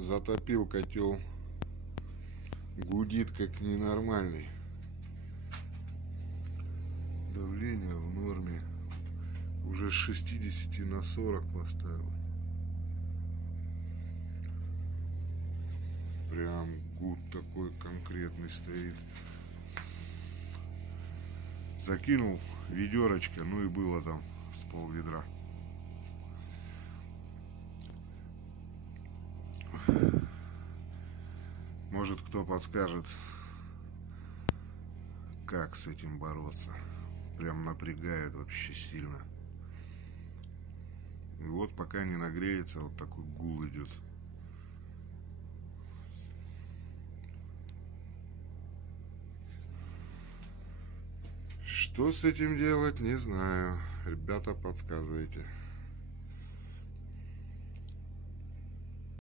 Затопил котел. Гудит как ненормальный. Давление в норме. Уже с 60 на 40 поставил. Прям гуд такой конкретный стоит. Закинул ведерочко, ну и было там с пол-ведра. Может, кто подскажет, как с этим бороться. Прям напрягает вообще сильно. И вот пока не нагреется, вот такой гул идет. Что с этим делать, не знаю. Ребята, подсказывайте.